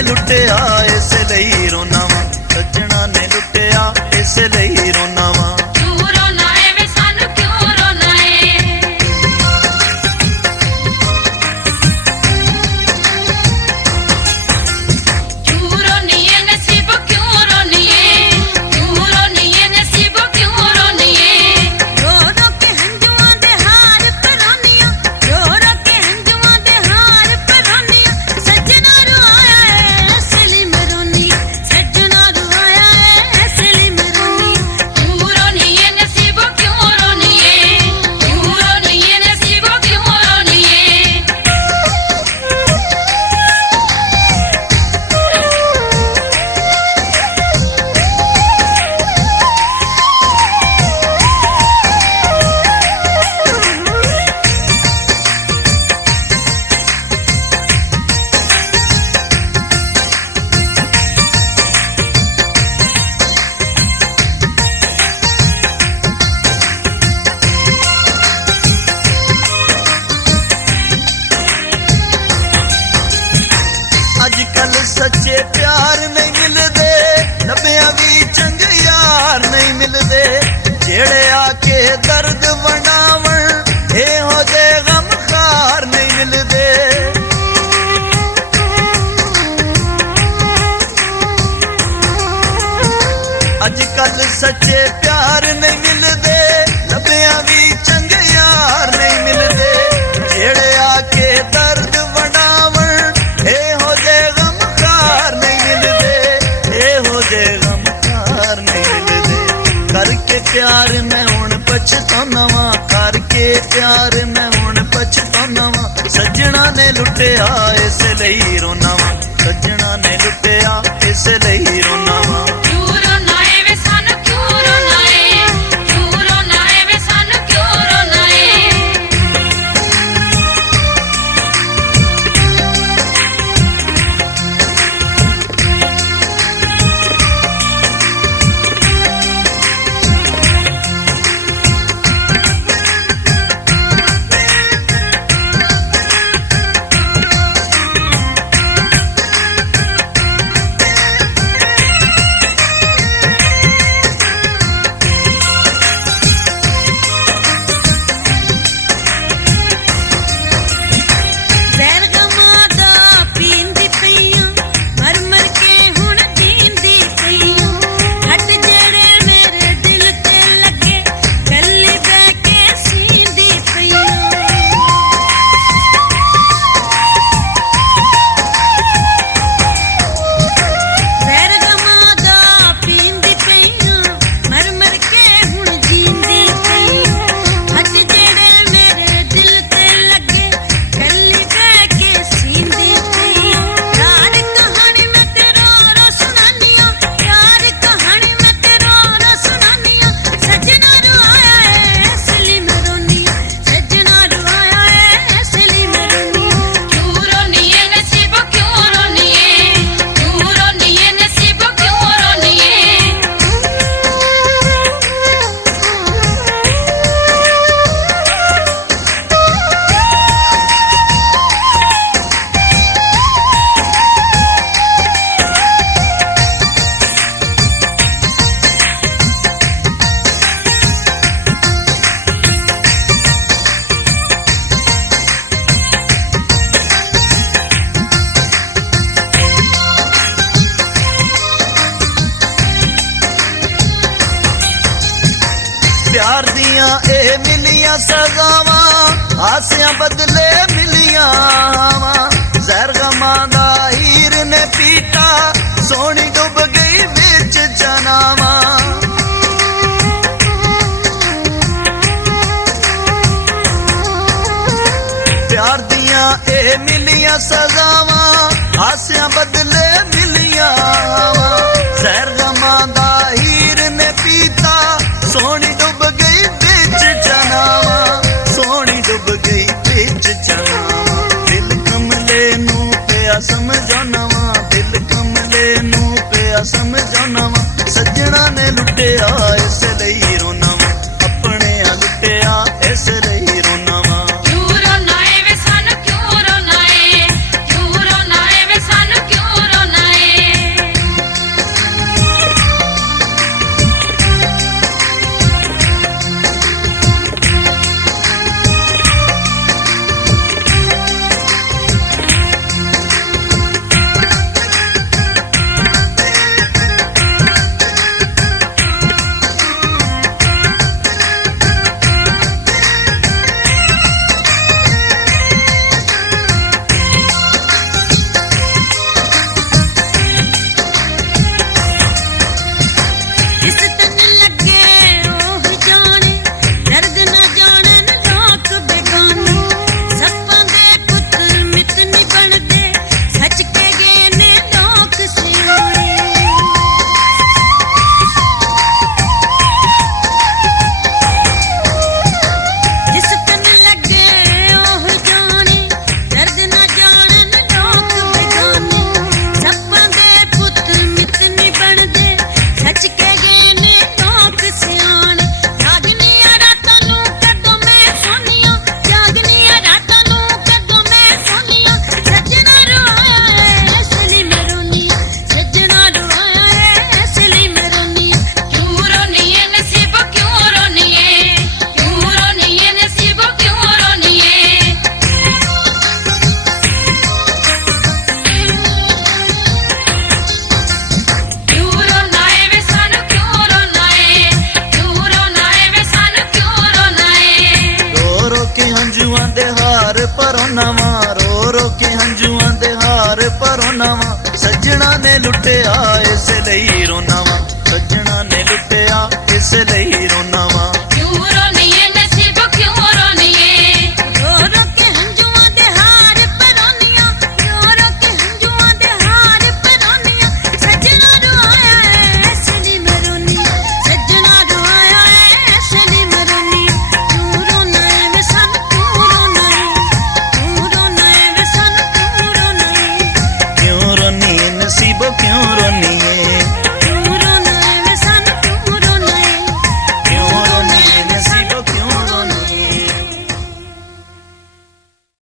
ने लुटिया इस लई रोना वा, सजना ने लुटिया इस लई रोना वा। अजकल सच्चे प्यार नहीं मिलते, नब्बियां भी चंगे यार नहीं मिलते, जेड़े आके दर्द वंडावन ए हो जे गमखार नहीं मिलते। अजकल सच्चे प्यार नहीं मिलते, नब्बियां भी चंगे यार नहीं मिलते, जेड़े आके दर्द वंडावन ए हो जे गमखार नहीं मिलते, ए हो जे गमखार नहीं मिलते। करके प्यार मैं हुण पछताना वा, करके प्यार मैं हुण पछताना वा, सजना ने लुटिया इस लई रोना वा, सजना ने लुटिया इस लई रोना वा। प्यार दियां ए मिलियां सजावां, हासियां बदले मिलियां हवां, जहर गमां दा हीर ने पीटा, सोनी डुब गई बिच जनावां। प्यार दियां ए मिलियां सजावां, हासियां बदले मिलियां हवां, जहर गमां दा हीर ने पीता, सोनी डुब गई बिच जनावा, सोनी डुब गई बिच जनावा। दिल कमले नू पिया समझाना वा, दिल कमले नू पिया समझाना वा, सजना ने लुटिया इस लई रोना वा, अपने लुटिया इस लई रोना वा। क्यों रोना है वे सानू क्यों रोना है, क्यों रोना है वे सानू क्यों रोना ਸੱਜਣਾ ਨੇ ਲੁੱਟਿਆ ਇਸ ਲਈ ਰੋਨਾ ਵਾਂ, ਸੱਜਣਾ ਨੇ ਲੁੱਟਿਆ ਇਸ ਲਈ